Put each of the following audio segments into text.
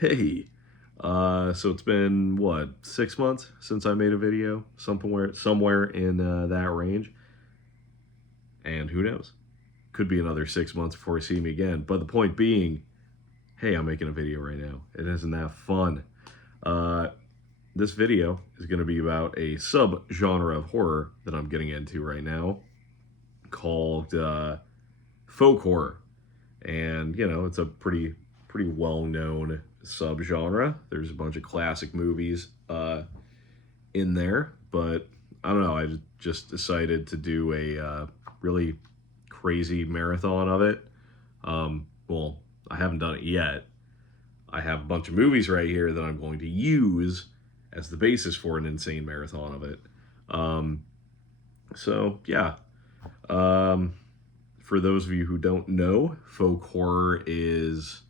Hey, so it's been what, 6 months since I made a video, somewhere in that range, and who knows? Could be another 6 months before you see me again. But the point being, hey, I'm making a video right now. It isn't that fun. Uh, this video is going to be about a subgenre of horror that I'm getting into right now called folk horror, and it's a pretty well known subgenre. There's a bunch of classic movies in there, but I don't know. I just decided to do a really crazy marathon of it. Well, I haven't done it yet. I have a bunch of movies right here that I'm going to use as the basis for an insane marathon of it. Um, so yeah. Um, for those of you who don't know, folk horror is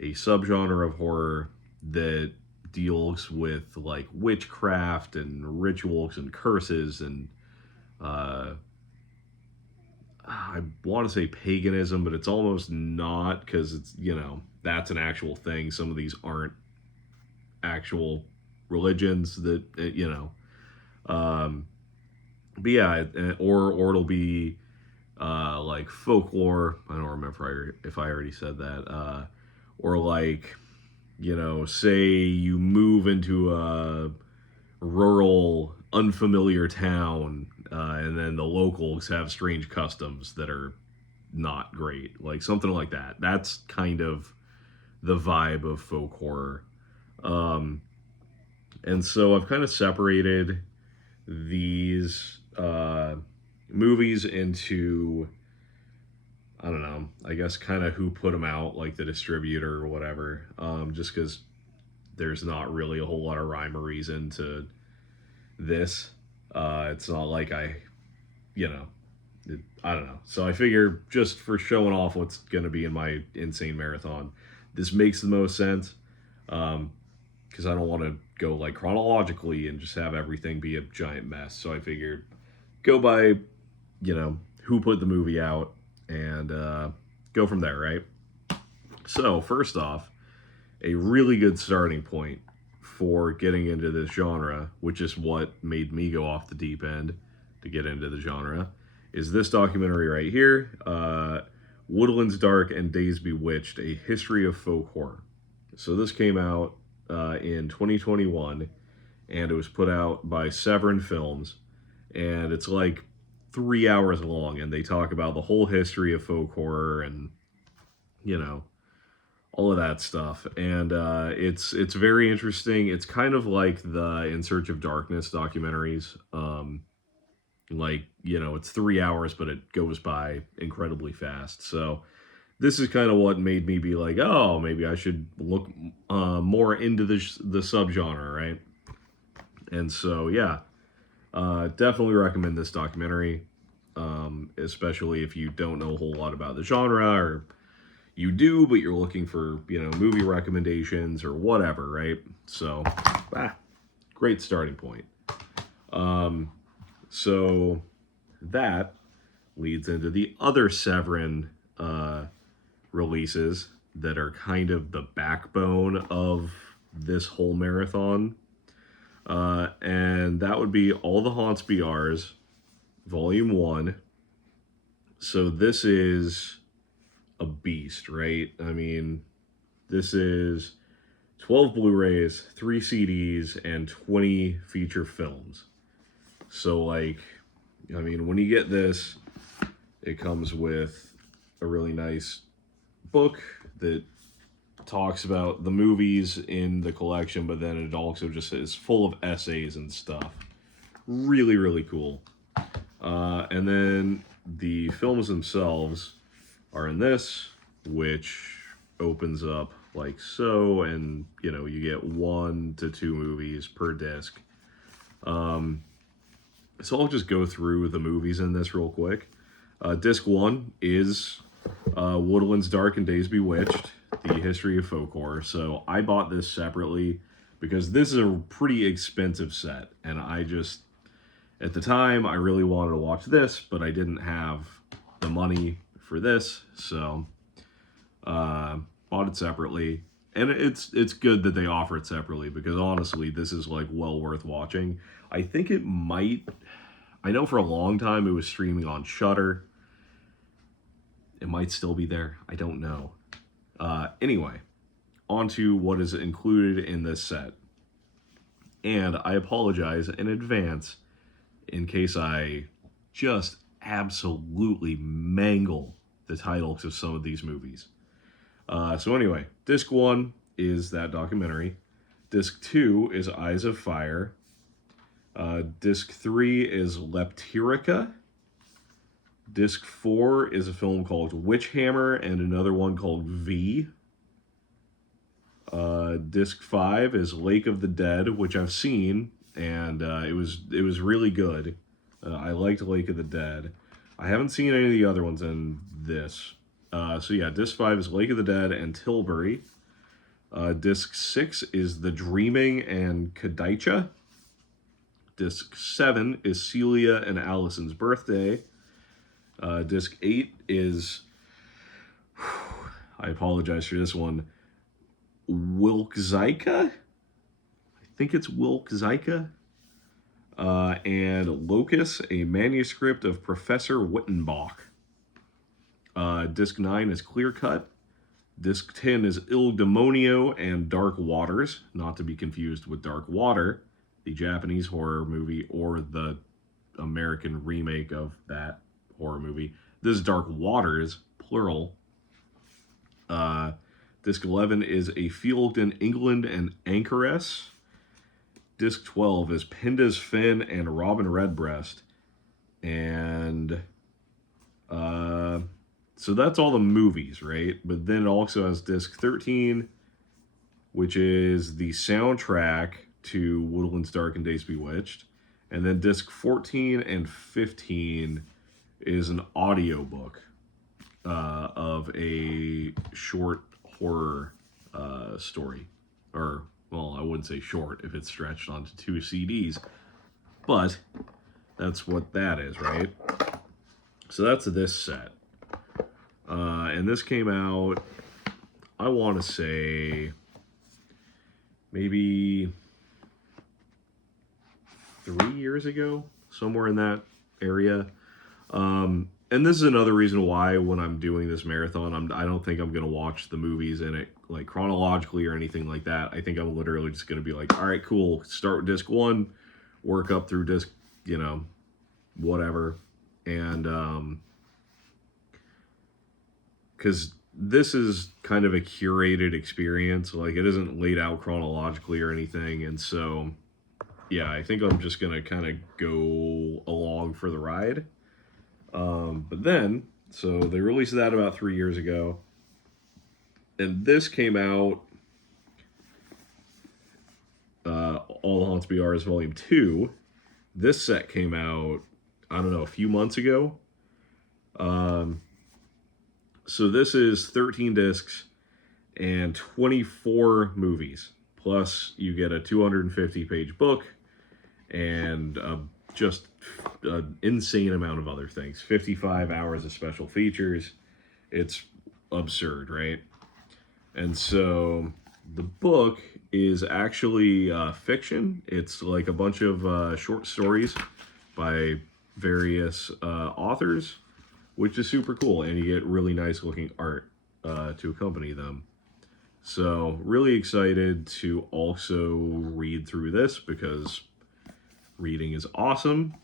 a subgenre of horror that deals with like witchcraft and rituals and curses and uh, I want to say paganism, but it's almost not because it's that's an actual thing. Some of these aren't actual religions that Um, but yeah, or it'll be like folklore. I don't remember if I already said that. Or like, say you move into a rural, unfamiliar town, and then the locals have strange customs that are not great. Like something like that. That's kind of the vibe of folk horror. Um, and so I've kind of separated these movies into, I don't know, I guess kind of who put them out, like the distributor or whatever. Just because there's not really a whole lot of rhyme or reason to this. It's not like you know, I don't know. So I figure just for showing off what's going to be in my insane marathon, this makes the most sense. Because I don't want to go like chronologically and just have everything be a giant mess. So I figured go by, who put the movie out and go from there, right? So, first off, a really good starting point for getting into this genre, which is what made me go off the deep end to get into the genre, is this documentary right here, Woodlands Dark and Days Bewitched, A History of Folk Horror. So this came out in 2021, and it was put out by Severin Films, and it's like 3 hours long, and they talk about the whole history of folk horror and you know all of that stuff, and it's very interesting. It's kind of like the In Search of Darkness documentaries. Like it's 3 hours, but it goes by incredibly fast. So this is kind of what made me be like, oh, maybe I should look more into the subgenre, right? And so yeah, definitely recommend this documentary, especially if you don't know a whole lot about the genre, or you do, but you're looking for movie recommendations or whatever, right? So, great starting point. So that leads into the other Severin releases that are kind of the backbone of this whole marathon. And that would be All the Haunts Be Ours, Volume 1. So this is a beast, right? I mean, this is 12 Blu-rays, 3 CDs, and 20 feature films. So, like, I mean, when you get this, it comes with a really nice book that talks about the movies in the collection, but then it also just is full of essays and stuff. Really, really cool. And then the films themselves are in this, which opens up like so, and you get 1 to 2 movies per disc. So I'll just go through the movies in this real quick. Disc 1 is Woodlands Dark and Days Bewitched, The History of Folk Horror. So I bought this separately because this is a pretty expensive set, and at the time, I really wanted to watch this, but I didn't have the money for this, so bought it separately. And it's good that they offer it separately because honestly, this is like well worth watching. I think it might. I know for a long time it was streaming on Shudder. It might still be there. I don't know. Anyway, on to what is included in this set. And I apologize in advance in case I just absolutely mangle the titles of some of these movies. So anyway, disc 1 is that documentary. Disc 2 is Eyes of Fire. Disc 3 is Leptirica. Disc 4 is a film called Witch Hammer and another one called V. Disc 5 is Lake of the Dead, which I've seen, and it was really good. I liked Lake of the Dead. I haven't seen any of the other ones in this. So yeah, Disc 5 is Lake of the Dead and Tilbury. Disc 6 is The Dreaming and Kadicha. Disc 7 is Celia and Allison's Birthday. Disc 8 is, I apologize for this one, Wilkzyka? I think it's Wilkzyka. And Locus, a manuscript of Professor Wittenbach. Disc 9 is Clear Cut. Disc 10 is Il Demonio and Dark Waters, not to be confused with Dark Water, the Japanese horror movie, or the American remake of that horror movie. This is Dark Waters, plural. Disc 11 is A Field in England and Anchoress. Disc 12 is Pinda's Fin and Robin Redbreast. And so that's all the movies, right? But then it also has Disc 13, which is the soundtrack to Woodlands Dark and Days Bewitched. And then Disc 14 and 15 is an audiobook of a short horror story. Or, well, I wouldn't say short if it's stretched onto 2 CDs. But that's what that is, right? So that's this set. And this came out, I want to say, maybe 3 years ago, somewhere in that area. And this is another reason why when I'm doing this marathon, I don't think I'm going to watch the movies in it like chronologically or anything like that. I think I'm literally just going to be like, all right, cool, start with disc 1, work up through disc, whatever. And because this is kind of a curated experience, like it isn't laid out chronologically or anything. And so, yeah, I think I'm just going to kind of go along for the ride. But then, so they released that about 3 years ago. And this came out, All the Haunts Be Ours Volume 2. This set came out, I don't know, a few months ago. So this is 13 discs and 24 movies. Plus, you get a 250-page book and just an insane amount of other things. 55 hours of special features. It's absurd, right? And so the book is actually fiction. It's like a bunch of short stories by various authors, which is super cool. And you get really nice looking art to accompany them. So really excited to also read through this because reading is awesome,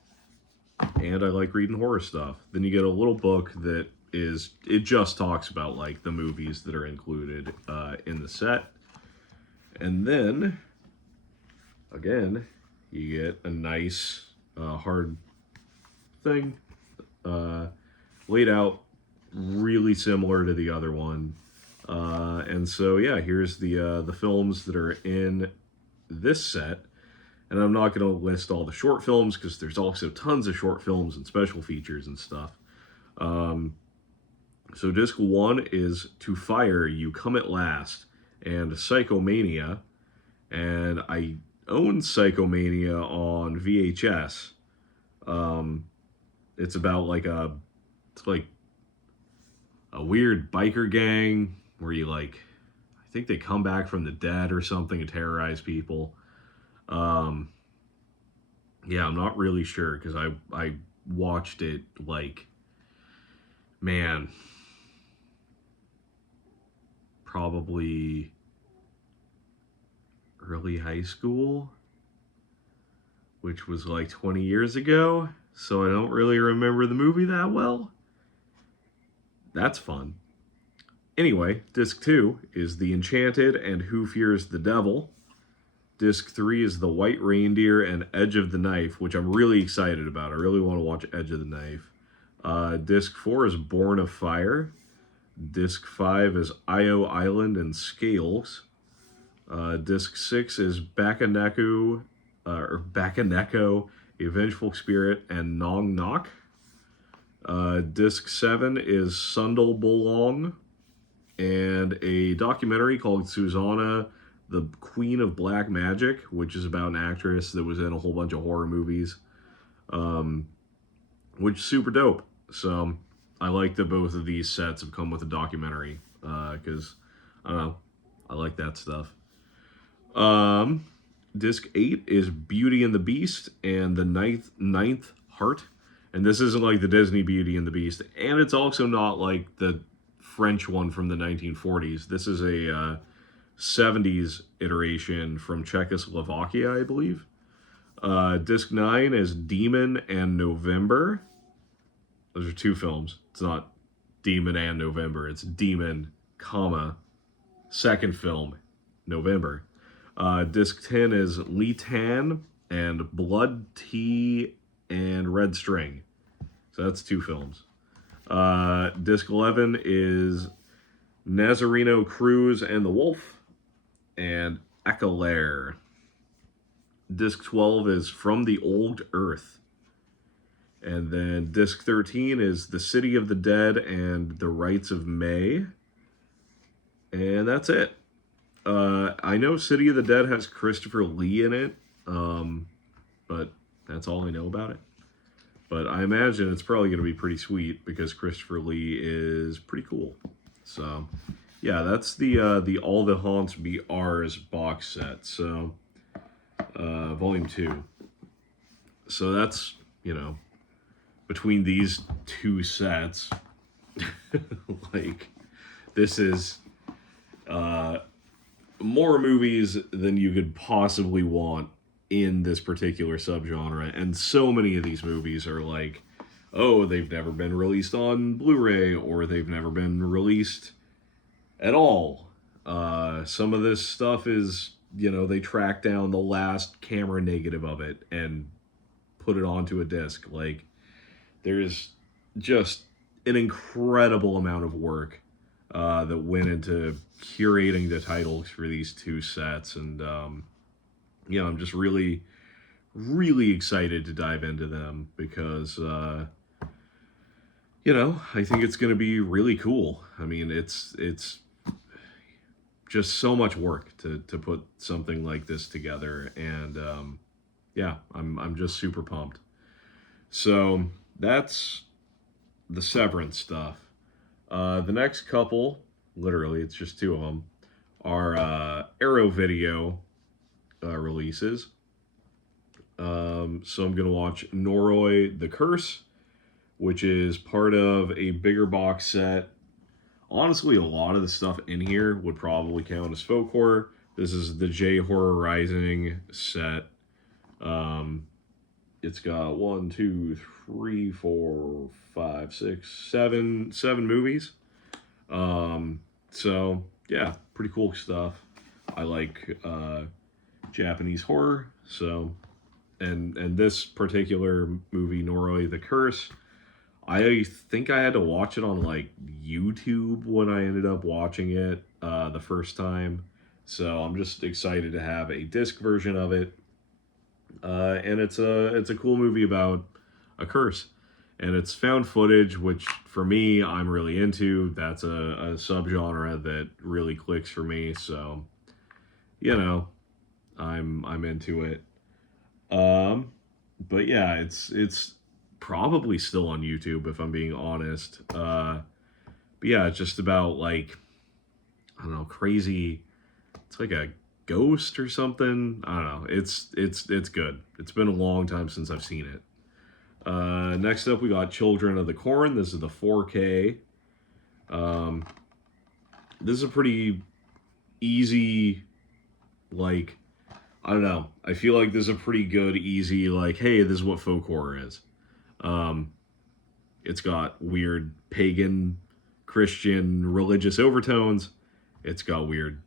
and I like reading horror stuff. Then you get a little book that it just talks about like the movies that are included in the set. And then, again, you get a nice hard thing laid out really similar to the other one. And so, yeah, here's the films that are in this set. And I'm not going to list all the short films because there's also tons of short films and special features and stuff. So disc 1 is To Fire, You Come at Last, and Psychomania. And I own Psychomania on VHS. It's about like a weird biker gang where you like, I think they come back from the dead or something and terrorize people. Um, yeah, I'm not really sure because I watched it like, man, probably early high school, which was like 20 years ago. So I don't really remember the movie that well. That's fun. Anyway, disc 2 is The Enchanted and Who Fears the Devil. Disc 3 is The White Reindeer and Edge of the Knife, which I'm really excited about. I really want to watch Edge of the Knife. Disc 4 is Born of Fire. Disc 5 is Io Island and Scales. Disc 6 is Bakaneko, A Vengeful Spirit, and Nong Nok. Disc 7 is Sundal Bolong, and a documentary called Susanna, the Queen of Black Magic, which is about an actress that was in a whole bunch of horror movies, which is super dope. So I like that both of these sets have come with a documentary because, I don't know, I like that stuff. Disc 8 is Beauty and the Beast and the Ninth Heart. And this isn't like the Disney Beauty and the Beast. And it's also not like the French one from the 1940s. This is a 70s iteration from Czechoslovakia, I believe. Disc 9 is Demon and November. Those are two films. It's not Demon and November. It's Demon, comma, second film, November. Disc 10 is Lee Tan and Blood, Tea, and Red String. So that's two films. Disc 11 is Nazareno Cruz and the Wolf and Ecolair. Disc 12 is From the Old Earth. And then disc 13 is The City of the Dead and The Rites of May. And that's it. I know City of the Dead has Christopher Lee in it, but that's all I know about it. But I imagine it's probably going to be pretty sweet because Christopher Lee is pretty cool. So, yeah, that's the All the Haunts Be Ours box set. So, volume 2. So that's, between these two sets, like, this is more movies than you could possibly want in this particular subgenre. And so many of these movies are like, oh, they've never been released on Blu-ray, or they've never been released at all. Some of this stuff is, they track down the last camera negative of it and put it onto a disc. Like, there's just an incredible amount of work that went into curating the titles for these two sets. And, I'm just really, really excited to dive into them because, I think it's going to be really cool. I mean, it's just so much work to put something like this together. And, I'm just super pumped. So that's the Severance stuff. The next couple, literally, it's just two of them, are Arrow Video releases. So I'm going to watch Noroi the Curse, which is part of a bigger box set. Honestly, a lot of the stuff in here would probably count as folk horror. This is the J Horror Rising set. It's got 1, 2, 3, 4, 5, 6, 7 movies. So yeah, pretty cool stuff. I like Japanese horror, so and this particular movie, Noroi the Curse, I think I had to watch it on like YouTube when I ended up watching it the first time. So I'm just excited to have a disc version of it. And it's a cool movie about a curse, and it's found footage, which for me I'm really into. That's a subgenre that really clicks for me. So, I'm into it. But yeah, it's probably still on YouTube if I'm being honest. But yeah, it's just about like I don't know, crazy. It's like a ghost or something. I don't know. It's good. It's been a long time since I've seen it. Next up, we got Children of the Corn. This is the 4K. Um, this is a pretty easy, like, I don't know. I feel like this is a pretty good, easy, like, hey, this is what folk horror is. Um, it's got weird pagan, Christian, religious overtones. It's got weird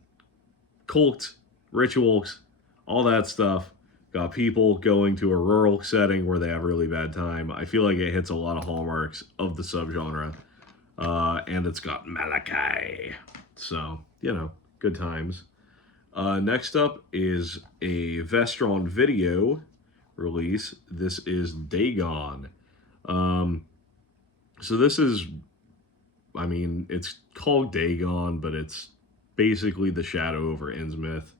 cult rituals, all that stuff. Got people going to a rural setting where they have a really bad time. I feel like it hits a lot of hallmarks of the subgenre. And it's got Malachi. So, good times. Next up is a Vestron video release. This is Dagon. So this is, it's called Dagon, but it's basically the shadow over Innsmouth.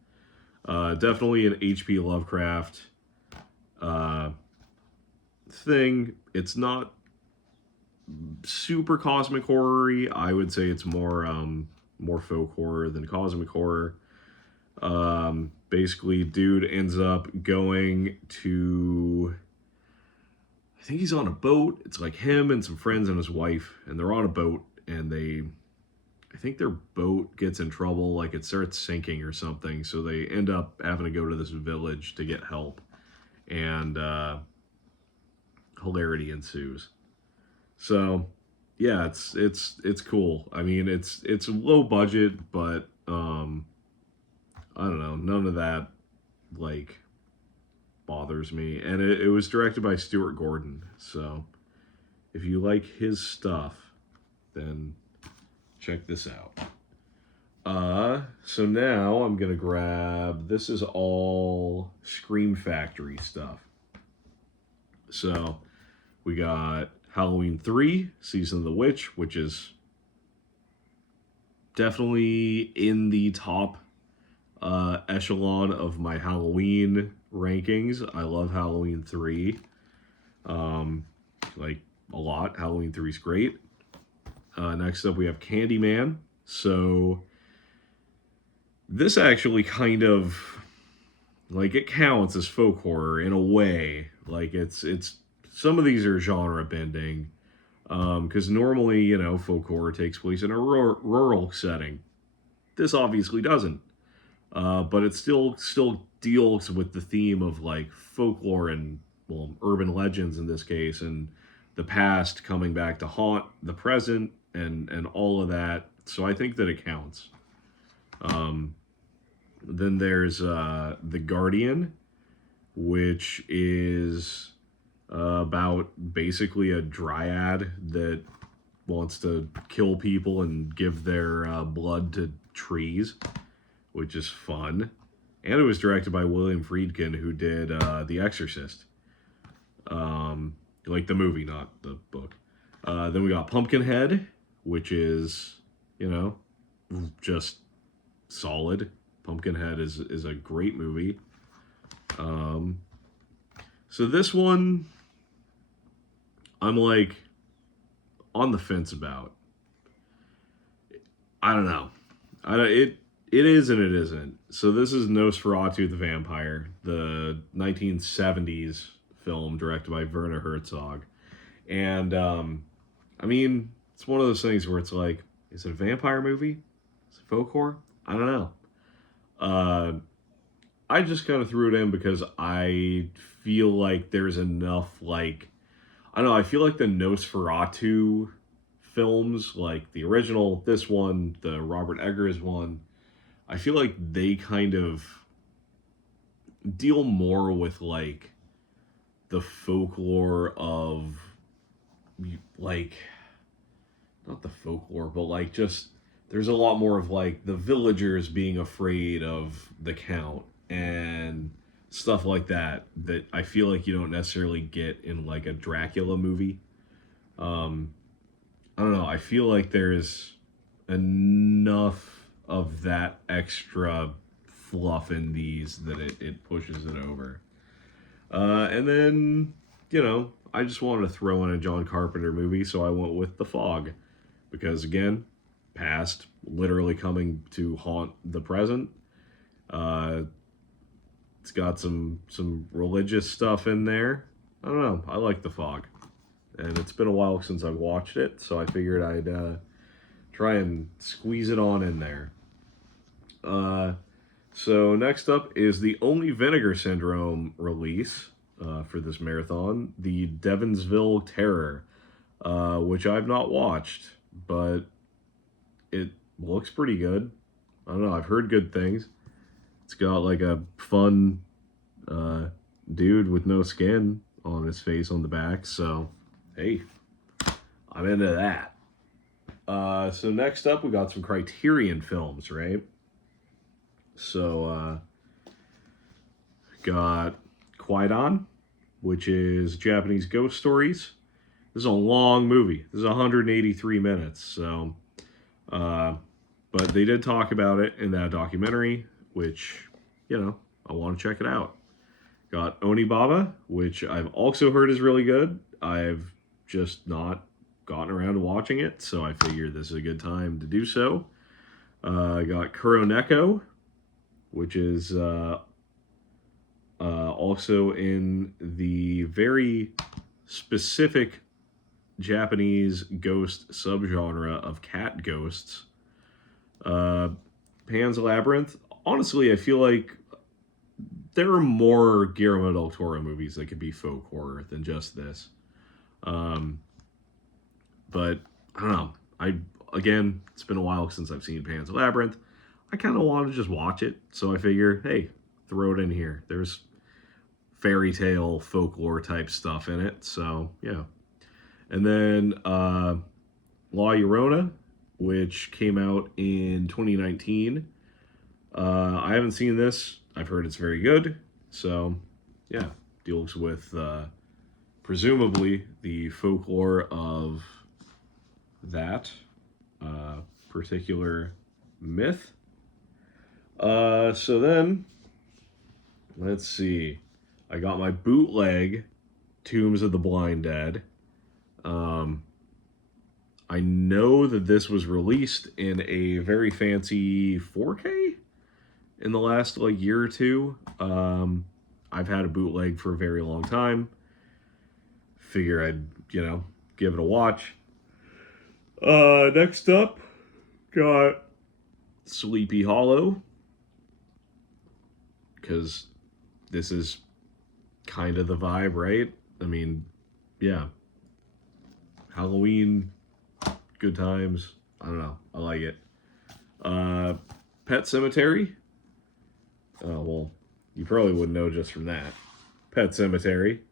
Definitely an H.P. Lovecraft thing. It's not super cosmic horror-y. I would say it's more folk horror than cosmic horror. Basically, dude ends up going to, I think he's on a boat. It's like him and some friends and his wife, and they're on a boat, and I think their boat gets in trouble, like it starts sinking or something, so they end up having to go to this village to get help, and hilarity ensues. So, yeah, it's cool. It's low budget, but I don't know, none of that like bothers me, and it was directed by Stuart Gordon. So, if you like his stuff, then check this out. So now I'm gonna grab, this is all Scream Factory stuff. So we got Halloween 3, Season of the Witch, which is definitely in the top echelon of my Halloween rankings. I love Halloween 3. Like a lot. Halloween 3 is great. Next up, we have Candyman. So this actually kind of, like, it counts as folk horror in a way. Like, it's some of these are genre bending, because normally, folk horror takes place in a rural setting. This obviously doesn't, but it still deals with the theme of like folklore and, well, urban legends in this case, and the past coming back to haunt the present and all of that. So I think that it counts. Then there's The Guardian, which is about basically a dryad that wants to kill people and give their blood to trees, which is fun. And it was directed by William Friedkin, who did The Exorcist. Like the movie, not the book. Then we got Pumpkinhead, which is, just solid. Pumpkinhead is a great movie. So this one, I'm like on the fence about. I don't know. It is and it isn't. So this is Nosferatu the Vampire, the 1970s film directed by Werner Herzog. And, it's one of those things where it's like, is it a vampire movie? Is it folk horror? I don't know. I just kind of threw it in because I feel like there's enough, like, I don't know, I feel like the Nosferatu films, like the original, this one, the Robert Eggers one, I feel like they kind of deal more with, like, the folklore of, like, not the folklore, but, like, just, there's a lot more of, like, the villagers being afraid of the Count and stuff like that I feel like you don't necessarily get in, like, a Dracula movie. I don't know, I feel like there's enough of that extra fluff in these that it pushes it over. And then, I just wanted to throw in a John Carpenter movie, so I went with The Fog. Because, again, past literally coming to haunt the present. Uh, it's got some religious stuff in there. I don't know. I like The Fog, and it's been a while since I've watched it, so I figured I'd try and squeeze it on in there. Uh, so next up is the only Vinegar Syndrome release for this marathon, the Devonsville Terror, which I've not watched, but it looks pretty good. I don't know. I've heard good things. It's got like a fun uh, dude with no skin on his face on the back. So, hey, I'm into that. So next up, we got some Criterion films, right? So, got Kwaidan, which is Japanese ghost stories. This is a long movie. This is 183 minutes. So, uh, but they did talk about it in that documentary, which, I want to check it out. Got Onibaba, which I've also heard is really good. I've just not gotten around to watching it, so I figured this is a good time to do so. Got Kuroneko, which is also in the very specific Japanese ghost subgenre of cat ghosts. Pan's Labyrinth. Honestly, I feel like there are more Guillermo del Toro movies that could be folk horror than just this. But I don't know. Again, it's been a while since I've seen Pan's Labyrinth. I kind of want to just watch it, so I figure, hey, throw it in here. There's fairy tale, folklore type stuff in it, so yeah. And then La Llorona, which came out in 2019. I haven't seen this. I've heard it's very good. So, yeah, deals with presumably the folklore of that particular myth. So then, let's see. I got my bootleg Tombs of the Blind Dead. I know that this was released in a very fancy 4K in the last year or two. I've had a bootleg for a very long time. Figure I'd, give it a watch. Next up, got Sleepy Hollow, because this is kind of the vibe, right? I mean, yeah. Halloween, good times. I don't know. I like it. Pet Cemetery. Oh, well, you probably wouldn't know just from that. Pet Cemetery.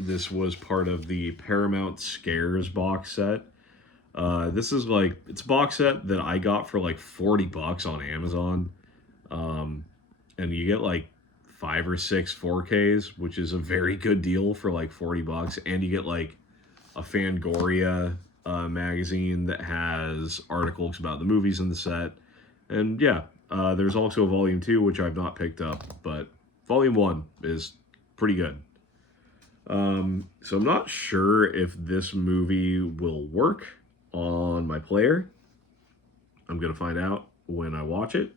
This was part of the Paramount Scares box set. This is it's a box set that I got for $40 on Amazon. And you get 5 or 6 4Ks, which is a very good deal for $40. And you get a Fangoria magazine that has articles about the movies in the set. And yeah, there's also a volume 2, which I've not picked up, but volume 1 is pretty good. So I'm not sure if this movie will work on my player. I'm going to find out when I watch it.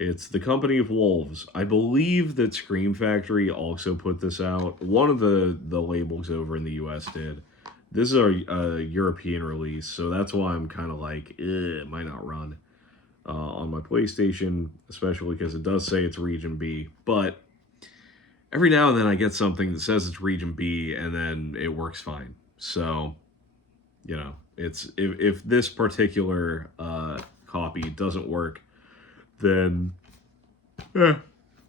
It's The Company of Wolves. I believe that Scream Factory also put this out. One of the labels over in the US did. This is a European release, so that's why I'm kind of it might not run on my PlayStation, especially because it does say it's Region B. But every now and then I get something that says it's Region B, and then it works fine. So, it's if this particular copy doesn't work, then I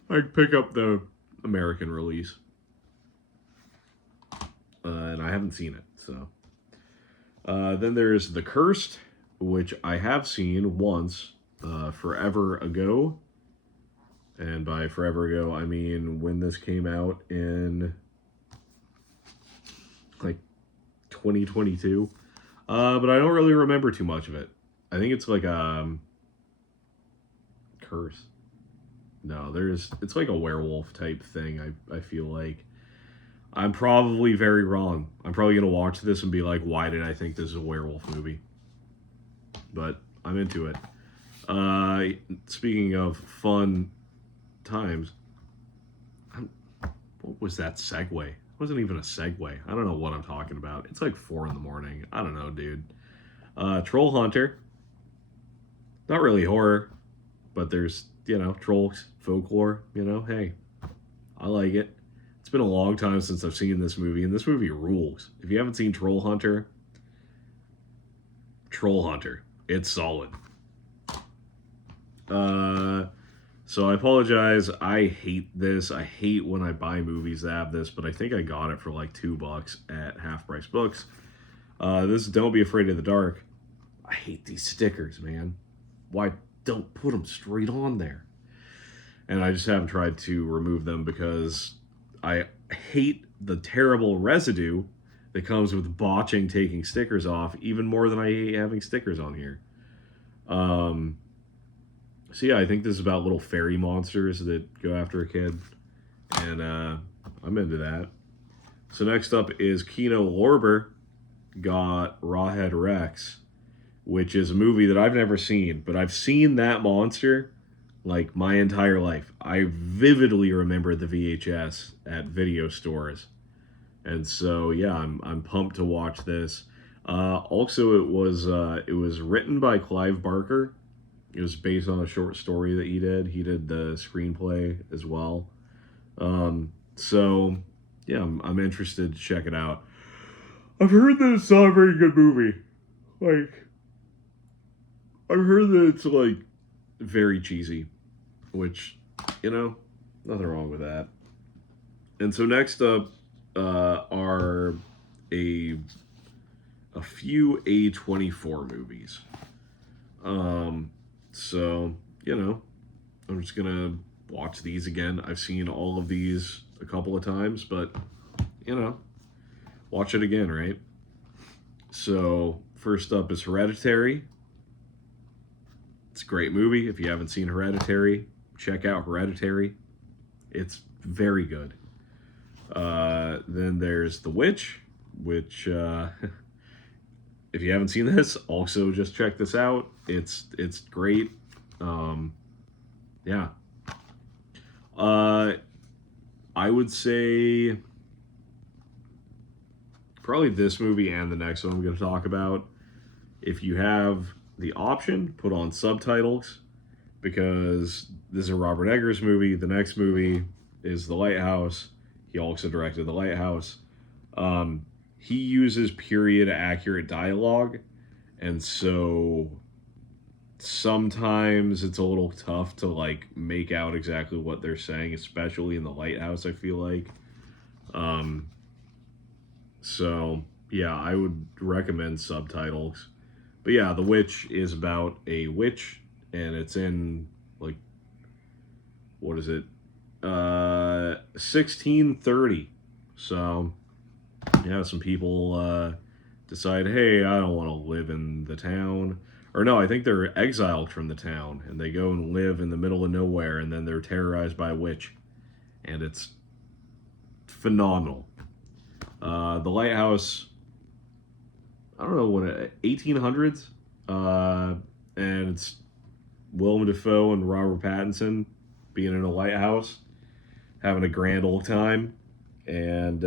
can pick up the American release. And I haven't seen it, so. Then there's The Cursed, which I have seen once, forever ago. And by forever ago, I mean when this came out in 2022. But I don't really remember too much of it. I think it's curse. No, it's a werewolf type thing, I feel like. I'm probably very wrong. I'm probably gonna watch this and be like, why did I think this is a werewolf movie? But I'm into it. Speaking of fun times, what was that segue? It wasn't even a segue. I don't know what I'm talking about. It's like 4 in the morning. I don't know, dude. Troll Hunter. Not really horror, but there's, trolls, folklore, hey, I like it. It's been a long time since I've seen this movie, and this movie rules. If you haven't seen Troll Hunter, it's solid. So I apologize. I hate this. I hate when I buy movies that have this, but I think I got it for like $2 at Half Price Books. This is Don't Be Afraid of the Dark. I hate these stickers, man. Why don't put them straight on there? And I just haven't tried to remove them because I hate the terrible residue that comes with botching taking stickers off even more than I hate having stickers on here. So yeah, I think this is about little fairy monsters that go after a kid, and I'm into that. So next up is Kino Lorber got Rawhead Rex, which is a movie that I've never seen, but I've seen that monster like my entire life. I vividly remember the VHS at video stores, and so yeah, I'm pumped to watch this. Also, it was written by Clive Barker. It was based on a short story that he did. He did the screenplay as well. So yeah, I'm interested to check it out. I've heard that it's not a very good movie. Like, I've heard that it's like very cheesy, which, nothing wrong with that. And so next up are a few A24 movies. So, I'm just gonna watch these again. I've seen all of these a couple of times, but, watch it again, right? So, first up is Hereditary. It's a great movie. If you haven't seen Hereditary, check out Hereditary. It's very good. Then there's The Witch, which, if you haven't seen this, also just check this out. It's great. Yeah. I would say probably this movie and the next one I'm going to talk about. If you have the option, put on subtitles, because this is a Robert Eggers movie. The next movie is The Lighthouse. He also directed The Lighthouse. He uses period accurate dialogue, and so sometimes it's a little tough to like make out exactly what they're saying, especially in The Lighthouse, I feel like. So yeah, I would recommend subtitles. But yeah, The Witch is about a witch, and it's in like, what is it? 1630. So yeah, some people decide, hey, I don't want to live in the town. Or no, I think they're exiled from the town, and they go and live in the middle of nowhere, and then they're terrorized by a witch. And it's phenomenal. The Lighthouse, I don't know what, 1800s? And it's Willem Dafoe and Robert Pattinson being in a lighthouse, having a grand old time, and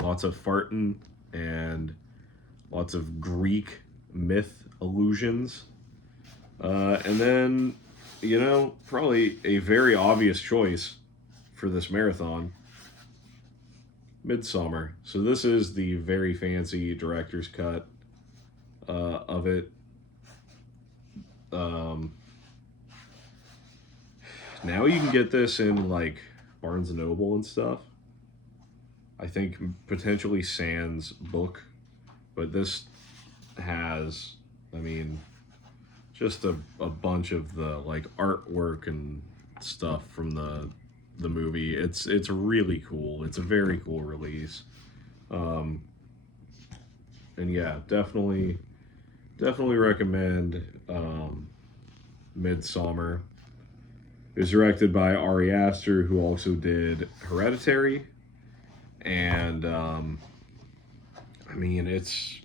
lots of farting and lots of Greek myth allusions. And then, probably a very obvious choice for this marathon, Midsummer. So this is the very fancy director's cut of it. Now you can get this in like Barnes and Noble and stuff. I think potentially Sans book, but this has, just a bunch of the like artwork and stuff from the movie. It's really cool. It's a very cool release. And yeah, definitely recommend Midsummer, It was directed by Ari Aster, who also did Hereditary, and I mean it's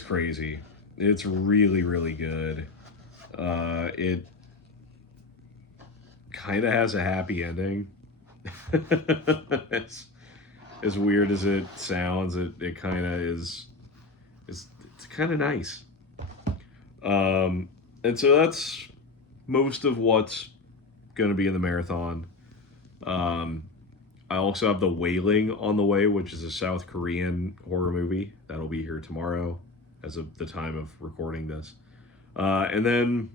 crazy. It's really really good. It kind of has a happy ending. It's, as weird as it sounds, it kind of is. It's kind of nice. Um, and so that's most of what's going to be in the marathon. Um, I also have The Wailing on the way, which is a South Korean horror movie that'll be here tomorrow, as of the time of recording this. And then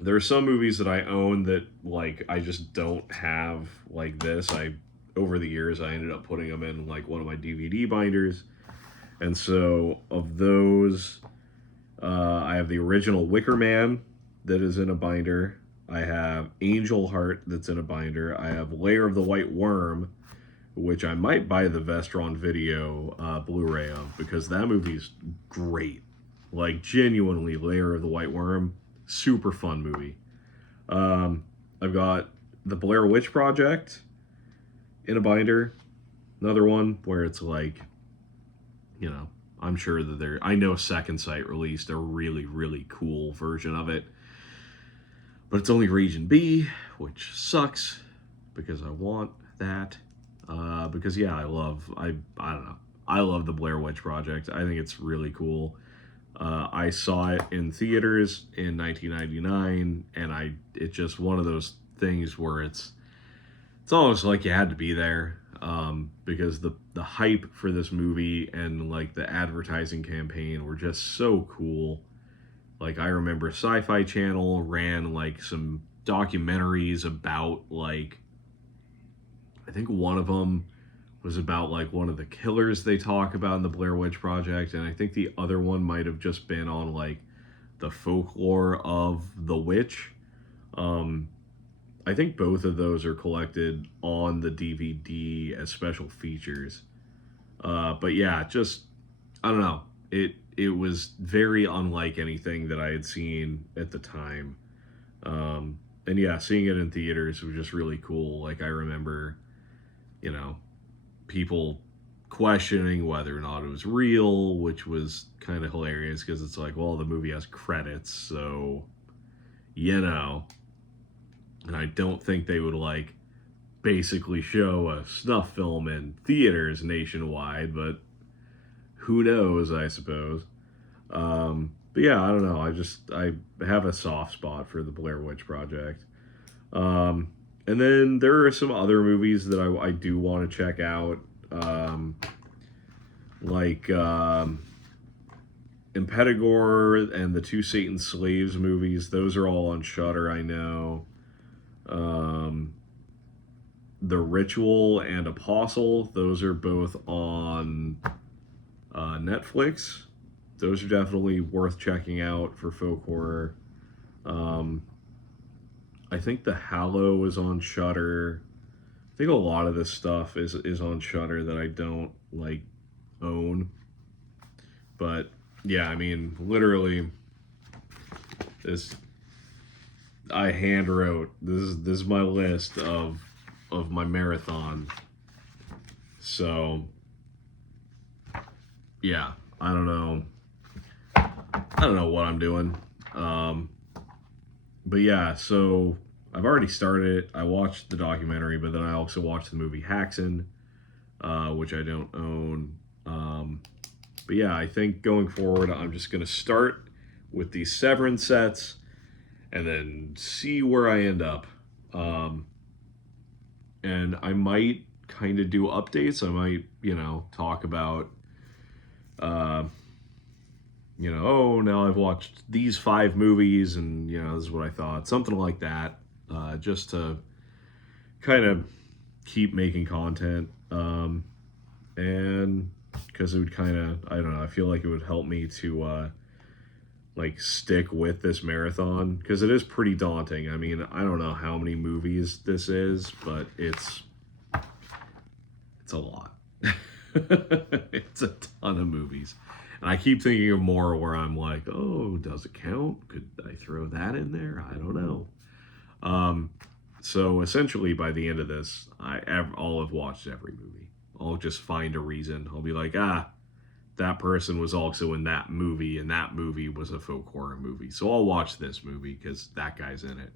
there are some movies that I own that like I just don't have like this. I over the years I ended up putting them in like one of my DVD binders, and so of those, I have the original Wicker Man that is in a binder. I have Angel Heart that's in a binder. I have Lair of the White Worm, which I might buy the Vestron Video Blu-ray of because that movie's great. Like genuinely, Lair of the White Worm, super fun movie. I've got the Blair Witch Project in a binder. Another one where it's like, you know, I'm sure that I know Second Sight released a really, really cool version of it. But it's only Region B, which sucks because I want that. Because yeah, I don't know. I love the Blair Witch Project. I think it's really cool. I saw it in theaters in 1999, and it's just one of those things where it's almost like you had to be there, because the hype for this movie and like the advertising campaign were just so cool. Like I remember Sci-Fi Channel ran like some documentaries about like, I think one of them was about like one of the killers they talk about in the Blair Witch Project, and I think the other one might have just been on like the folklore of the witch. I think both of those are collected on the DVD as special features. But yeah, just I don't know. It was very unlike anything that I had seen at the time. And yeah, seeing it in theaters was just really cool. Like I remember, you know, people questioning whether or not it was real, which was kind of hilarious because it's like, well, the movie has credits, so you know. And I don't think they would like basically show a snuff film in theaters nationwide, but who knows, I suppose. But yeah, I don't know. I have a soft spot for the Blair Witch Project. And then there are some other movies that I do want to check out, like Impetigore and the Two Satan Slaves movies. Those are all on Shudder, I know. The Ritual and Apostle, those are both on Netflix. Those are definitely worth checking out for folk horror. I think The Hallow is on Shudder. I think a lot of this stuff is on Shudder that I don't like own. But yeah, I mean, literally, this I hand wrote. This is my list of my marathon. So yeah, I don't know what I'm doing. But yeah, so I've already started it. I watched the documentary, but then I also watched the movie Haxan, which I don't own. But yeah, I think going forward, I'm just going to start with these Severin sets and then see where I end up. And I might kind of do updates. I might, talk about, oh, now I've watched these 5 movies and, this is what I thought. Something like that, just to kind of keep making content. And because it would kind of, I don't know, I feel like it would help me to, stick with this marathon, because it is pretty daunting. I mean, I don't know how many movies this is, but it's a lot. It's a ton of movies. And I keep thinking of more where I'm like, oh, does it count? Could I throw that in there? I don't know. So essentially, by the end of this, I'll have watched every movie. I'll just find a reason. I'll be like, that person was also in that movie, and that movie was a folk horror movie. So I'll watch this movie because that guy's in it.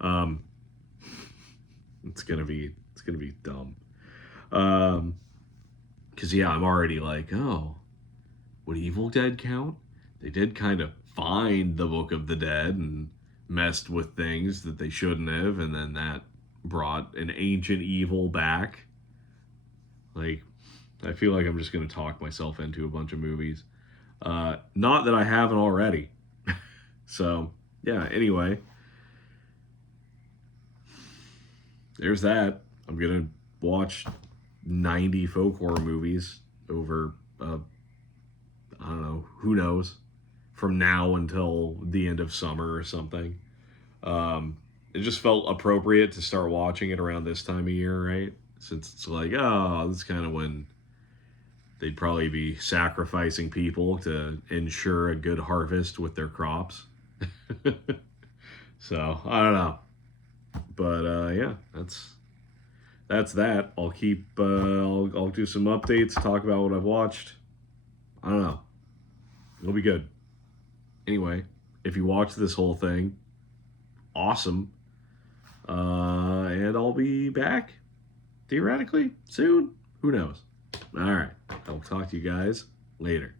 Um, it's gonna be dumb. Because yeah, I'm already like, oh, would Evil Dead count? They did kind of find the Book of the Dead and messed with things that they shouldn't have, and then that brought an ancient evil back. Like, I feel like I'm just gonna talk myself into a bunch of movies. Not that I haven't already. So yeah. Anyway, there's that. I'm gonna watch 90 folk horror movies over. I don't know. Who knows? From now until the end of summer or something. It just felt appropriate to start watching it around this time of year, right? Since it's like, oh, this is kind of when they'd probably be sacrificing people to ensure a good harvest with their crops. So I don't know, but yeah, that's that. I'll keep. I'll do some updates, talk about what I've watched. I don't know. It'll be good. Anyway, if you watch this whole thing, awesome. And I'll be back theoretically soon. Who knows? All right. I'll talk to you guys later.